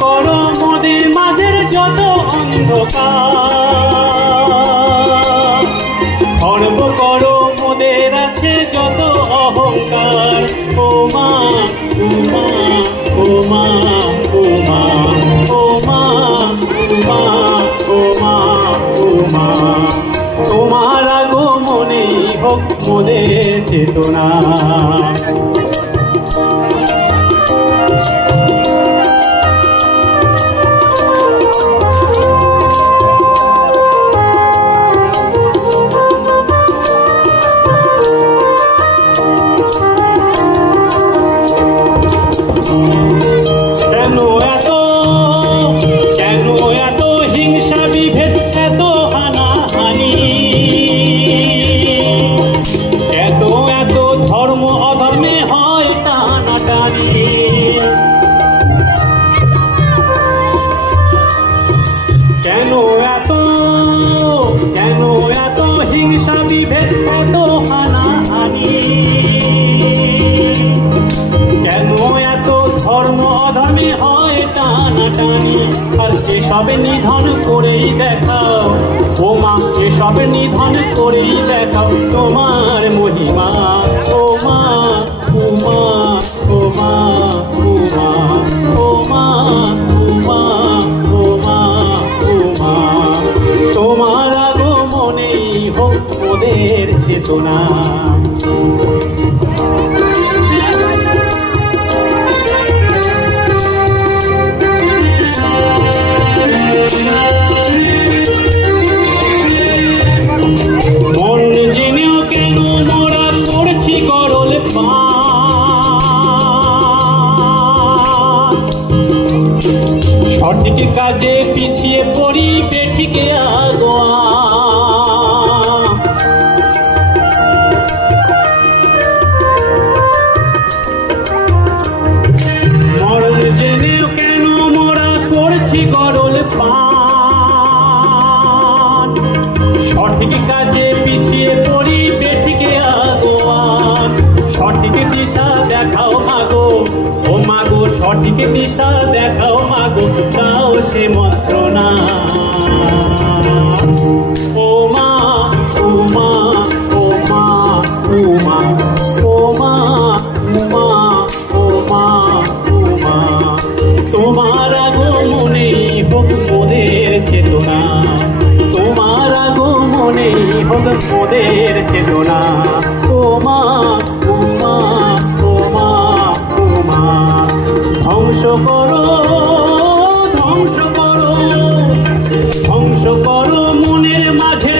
করো মোদের মাঝের যত অন্ধকার, খর্ব করো মোদের আছে যত অহংকার। ও মা ও মা ও মা ও মা ও মা ও মা ও মা, তোমার আগমনেই হোক মোদের চেতনা। কেন এত হিংসা বিভেদ, এত হানাহানি, এত ধর্ম অধর্মে হয় টানাটানি। কেন এত হিংসা বিভেদ, এত হানাহানি, কেন এত ধর্ম অধর্মে হয় টানাটানি। আর এসব নিধন করেই দেখাও ও মা, এসব নিধন করেই দেখাও তোমার মহিমা। ও মা ও মা ও মা ও মা ও মা ও মা ও মা ও মা, তোমার আগমনেই হোক মোদের চেতনা। মন জেনেও কেন মোরা করছি গরল পান, সঠিক কাজে পিছিয়ে পড়ি বেঠিকে আগোয়া। মরণ জেনেও কেন মোরা করছি গরল পান, সঠিক কাজে পিছিয়ে পড়ি বেঠিকে আগোয়ান। সঠিক দিশা দেখাও মাগো ও মাগো, সঠিক দিশা দেখাও মাগো, দাও সে মন্ত্রণা। ও মা ও মা ও মা ও মা ও মা ও মা ও মা, তোমার আগমনেই হোক মোদের চেতনা। তোমার আগমনেই হোক মোদের চেতনা। ও মা ও মা ও মা ও মা, ধ্বংস করো ধ্বংস করো ধ্বংস করো মনের মাঝে